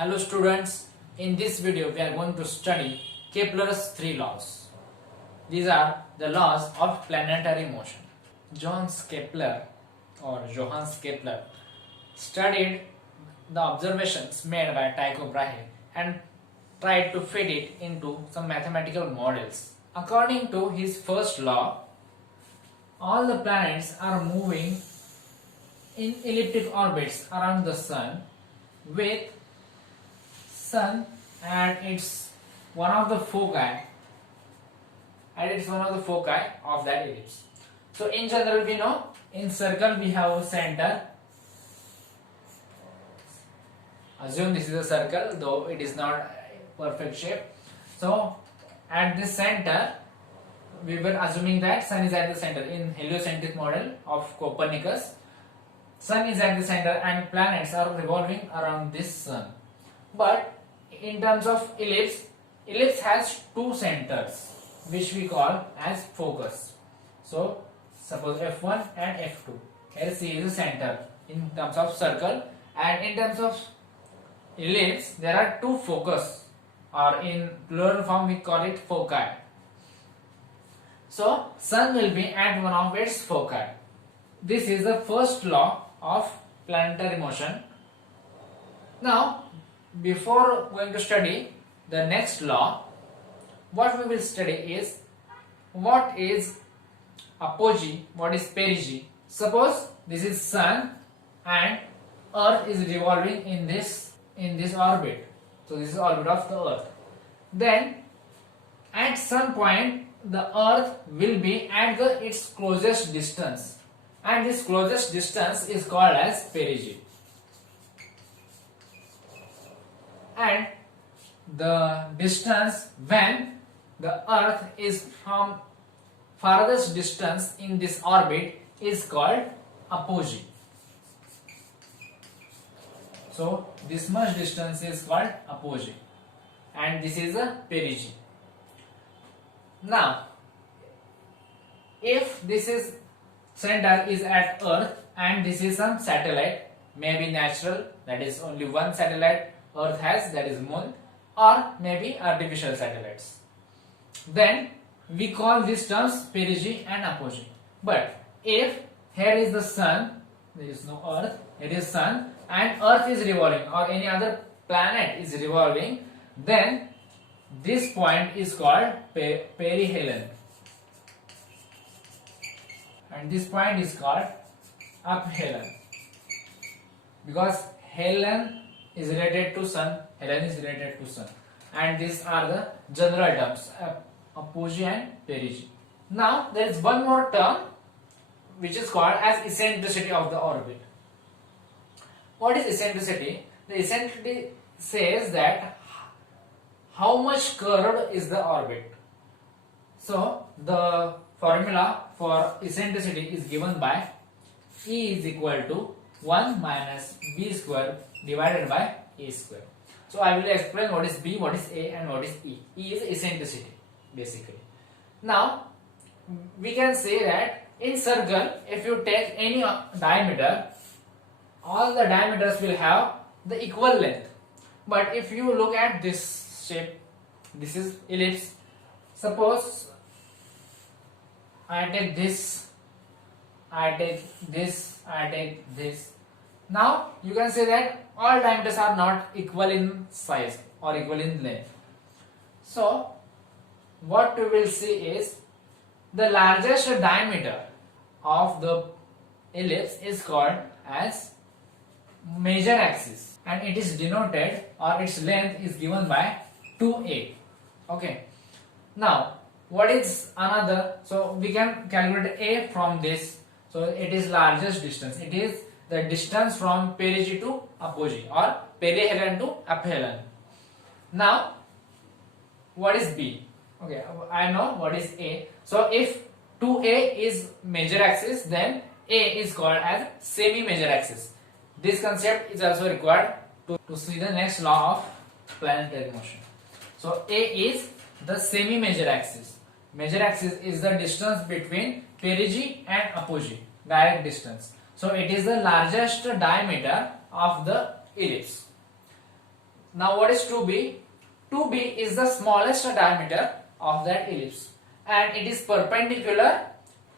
Hello students, in this video we are going to study Kepler's three laws. These are the laws of planetary motion. Johannes Kepler studied the observations made by Tycho Brahe and tried to fit it into some mathematical models. According to his first law, all the planets are moving in elliptic orbits around the sun with sun at its one of the foci of that ellipse. So in general we know in circle we have a center. Assume this is a circle, though it is not perfect shape. So at this center we were assuming that sun is at the center. In heliocentric model of Copernicus, sun is at the center and planets are revolving around this sun. But in terms of ellipse has two centers which we call as focus. So suppose F1 and F2. Here C is the center in terms of circle, and in terms of ellipse there are two focus, or in plural form we call it foci. So sun will be at one of its foci. This is the first law of planetary motion. Now before going to study the next law, what we will study is what is apogee, what is perigee. Suppose this is sun and earth is revolving in this orbit. So this is orbit of the earth. Then at some point the earth will be at its closest distance, and this closest distance is called as perigee. And the distance when the earth is from farthest distance in this orbit is called apogee. So this much distance is called apogee, and this is a perigee. Now if this is center is at earth and this is some satellite, maybe natural, that is only one satellite earth has, that is moon, or maybe artificial satellites, then we call these terms perigee and apogee. But if here is the sun, there is no earth, here is sun and earth is revolving or any other planet is revolving, then this point is called perihelion, and this point is called aphelion, because helion is related to sun, helion is related to sun, and these are the general terms, apogee and perigee. Now there is one more term which is called as eccentricity of the orbit. What is eccentricity? The eccentricity says that how much curved is the orbit. So the formula for eccentricity is given by E is equal to 1 minus B square divided by A square. So I will explain what is B, what is A and what is E. E is eccentricity basically. Now we can say that in circle, if you take any diameter, all the diameters will have the equal length. But if you look at this shape, this is ellipse. Suppose I take this, I take this, I take this. Now you can say that all diameters are not equal in size or equal in length. So what we will see is the largest diameter of the ellipse is called as major axis, and it is denoted, or its length is given by 2a. Okay. Now what is another? So we can calculate a from this. So it is largest distance. It is the distance from perigee to apogee, or perihelion to aphelion. Now what is B? Okay, I know what is A. So if 2a is major axis, then A is called as semi-major axis. This concept is also required to see the next law of planetary motion. So A is the semi-major axis. Major axis is the distance between perigee and apogee, direct distance. So it is the largest diameter of the ellipse. Now what is 2b? 2b is the smallest diameter of that ellipse and it is perpendicular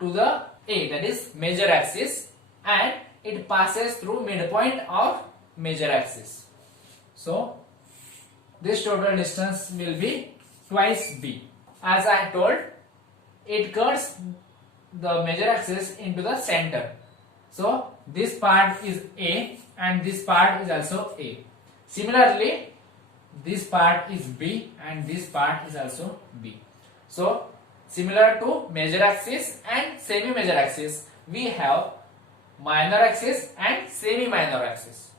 to the A, that is major axis, and it passes through midpoint of major axis. So this total distance will be twice b. As I told, it cuts the major axis into the center. So this part is A and this part is also A. Similarly, this part is B and this part is also B. So similar to major axis and semi-major axis, we have minor axis and semi-minor axis.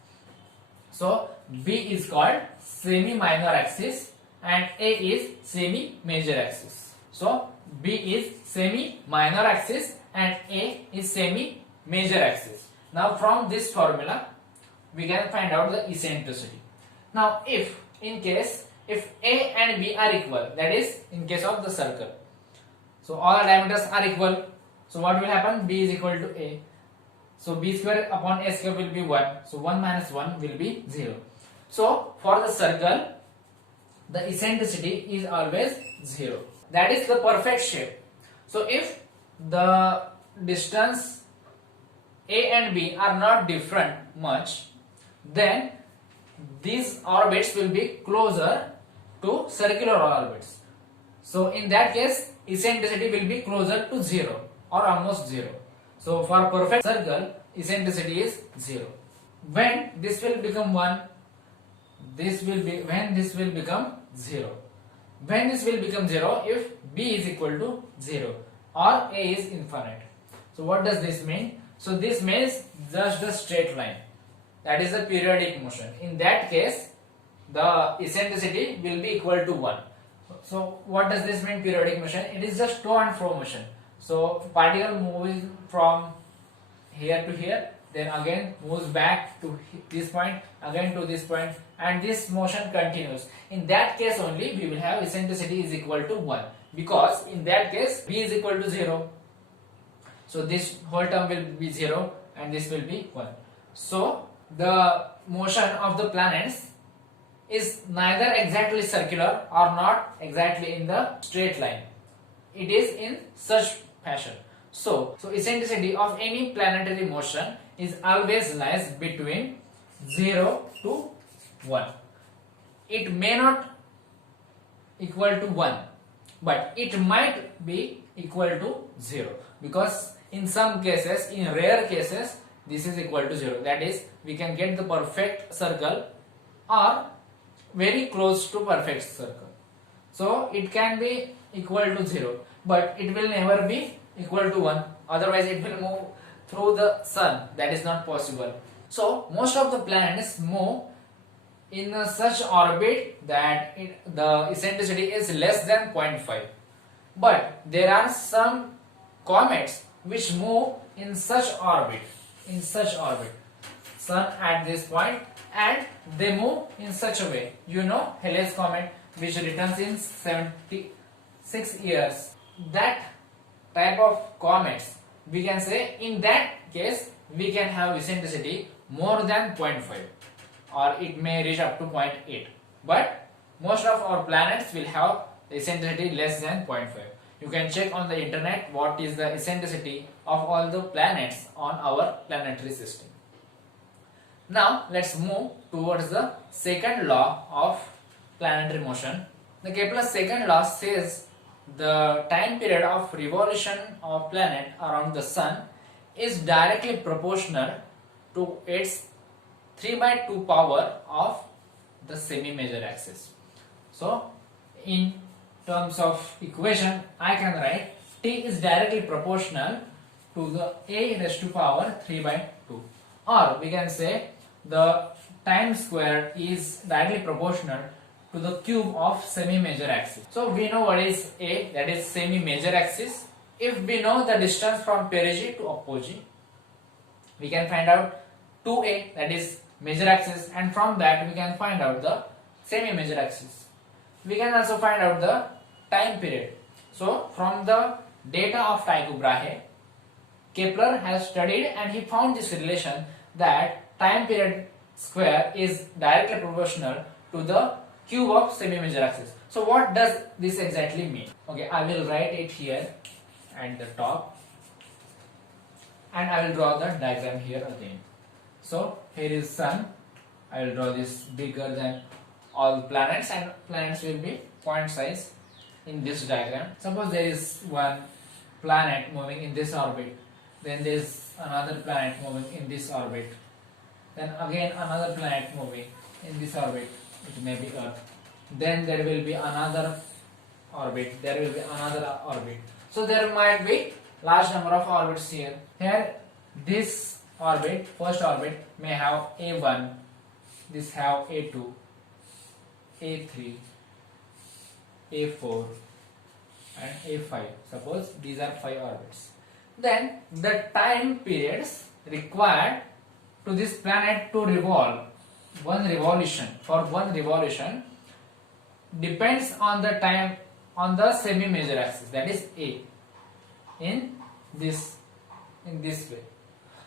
So B is called semi-minor axis and A is semi-major axis. So B is semi-minor axis and A is semi-major axis. Now from this formula, we can find out the eccentricity. Now if A and B are equal, that is in case of the circle, so all the diameters are equal, so what will happen? B is equal to A. So B square upon A square will be 1. So 1 minus 1 will be 0. So for the circle, the eccentricity is always 0. That is the perfect shape. So if the distance A and B are not different much, then these orbits will be closer to circular orbits. So in that case, eccentricity will be closer to 0 or almost 0. So for perfect circle, eccentricity is 0. When this will become 1, when this will become 0. When this will become 0, if B is equal to 0 or A is infinite. So what does this mean? So this means just the straight line. That is the periodic motion. In that case, the eccentricity will be equal to 1. So what does this mean, periodic motion? It is just to and fro motion. So particle moving from here to here, then again moves back to this point, again to this point, and this motion continues. In that case only we will have eccentricity is equal to 1, because in that case B is equal to 0. So this whole term will be 0 and this will be 1. So the motion of the planets is neither exactly circular or not exactly in the straight line. It is in such fashion. So eccentricity of any planetary motion is always lies between 0 to 1. It may not equal to 1, but it might be equal to 0, because in some cases, in rare cases, this is equal to 0. That is, we can get the perfect circle or very close to perfect circle. So it can be equal to 0, but it will never be equal to 1. Otherwise it will move through the sun. That is not possible. So most of the planets move in such orbit that the eccentricity is less than 0.5. But there are some comets which move in such orbit. Sun at this point, and they move in such a way. You know, Halley's comet, which returns in 76 years. That type of comets, we can say, in that case we can have eccentricity more than 0.5, or it may reach up to 0.8. But most of our planets will have eccentricity less than 0.5. You can check on the internet what is the eccentricity of all the planets on our planetary system. Now let's move towards the second law of planetary motion. The Kepler's second law says the time period of revolution of planet around the sun is directly proportional to its 3/2 power of the semi-major axis. So in terms of equation, I can write T is directly proportional to the A raised to power 3/2, or we can say the time square is directly proportional to the cube of semi-major axis. So we know what is A, that is semi-major axis. If we know the distance from perigee to apogee, we can find out 2A, that is major axis, and from that we can find out the semi-major axis. We can also find out the time period. So from the data of Tycho Brahe, Kepler has studied and he found this relation that time period square is directly proportional to the cube of semi-major axis. So what does this exactly mean? Okay, I will write it here at the top, and I will draw the diagram here again. So here is Sun. I will draw this bigger than all planets, and planets will be point size in this diagram. Suppose there is one planet moving in this orbit, then there is another planet moving in this orbit, then again another planet moving in this orbit, it may be Earth, then there will be another orbit, there will be another orbit. So there might be large number of orbits here. Here this orbit, first orbit, may have A1, this have A2, A3, A4 and A5. Suppose these are 5 orbits. Then the time periods required to this planet to revolve, one revolution depends on the time on the semi-major axis, that is A, in this way.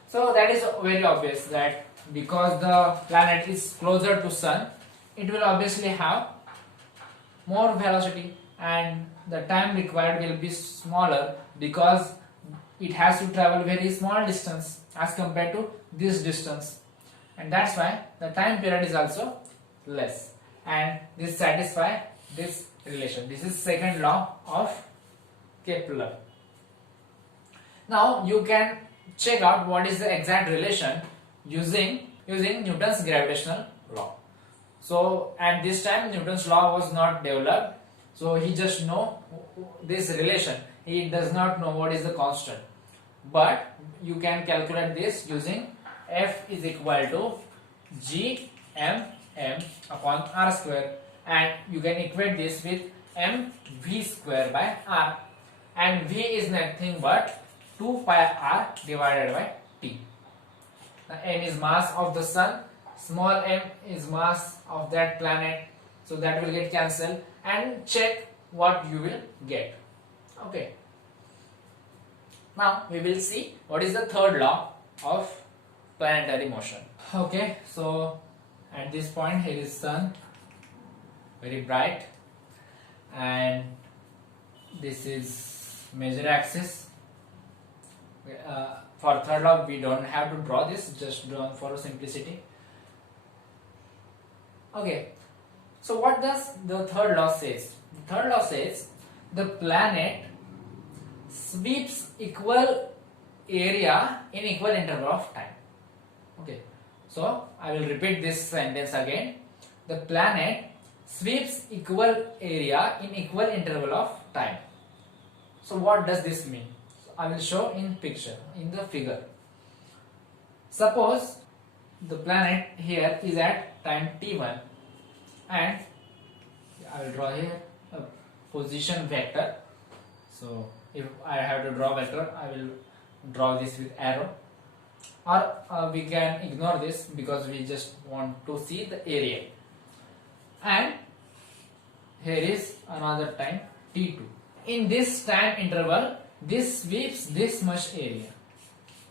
So that is very obvious that because the planet is closer to Sun, it will obviously have more velocity, and the time required will be smaller because it has to travel very small distance as compared to this distance, and that's why the time period is also less, and this satisfies this relation. This is second law of Kepler. Now you can check out what is the exact relation using Newton's gravitational law. So at this time Newton's law was not developed, so he just know this relation, he does not know what is the constant, but you can calculate this using F is equal to Gmm upon r square, and you can equate this with mv square by r, and v is nothing but 2 pi r divided by t. The m is mass of the Sun, small m is mass of that planet, so that will get cancelled, and check what you will get. Okay. Now we will see what is the third law of planetary motion. Okay, so at this point here is Sun, very bright, and this is major axis. For third law we don't have to draw this, just drawn for simplicity. Okay, so what does the third law says? The third law says the planet sweeps equal area in equal interval of time. Okay, so I will repeat this sentence again. The planet sweeps equal area in equal interval of time. So what does this mean? So I will show in the figure. Suppose the planet here is at time t1, and I will draw here a position vector. So if I have to draw vector, I will draw this with arrow, or we can ignore this because we just want to see the area. And here is another time t2. In this time interval, this sweeps this much area.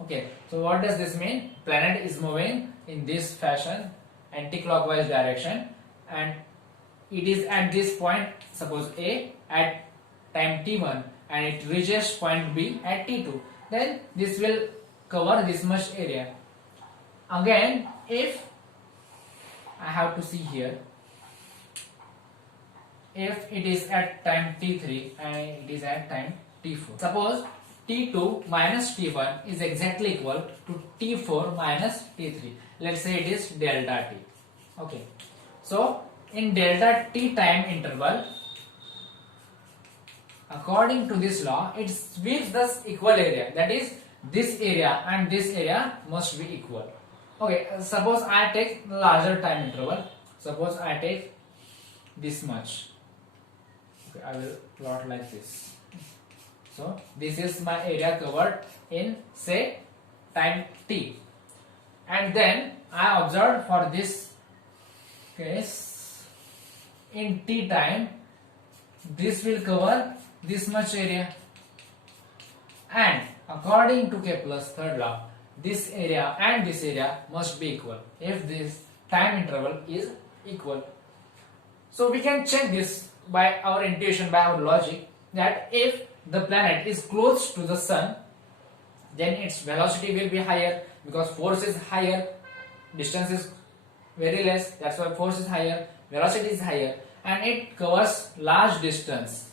Okay, so what does this mean? Planet is moving in this fashion, anti-clockwise direction, and it is at this point, suppose A, at time t1, and it reaches point B at t2. Then this will cover this much area. Again, if I have to see here, if it is at time t3 and it is at time t4. Suppose t2 minus t1 is exactly equal to t4 minus t3. Let's say it is delta t. Okay. So in delta t time interval, according to this law, it sweeps this equal area. That is, this area and this area must be equal. Okay, suppose I take the larger time interval. Suppose I take this much. Okay, I will plot like this. So this is my area covered in, say, time t. And then I observed for this case, in t time, this will cover this much area, and according to Kepler's third law, this area and this area must be equal if this time interval is equal. So we can check this by our intuition, by our logic, that if the planet is close to the sun, then its velocity will be higher because force is higher, distance is very less, that's why force is higher, velocity is higher, and it covers large distance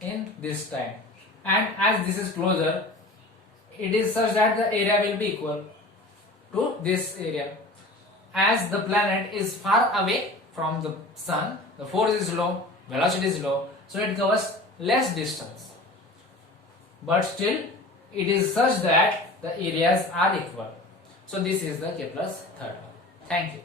in this time. And as this is closer, it is such that the area will be equal to this area. As the planet is far away from the sun, the force is low, velocity is low, so it covers less distance. But still, it is such that the areas are equal. So this is the Kepler's third law. Thank you.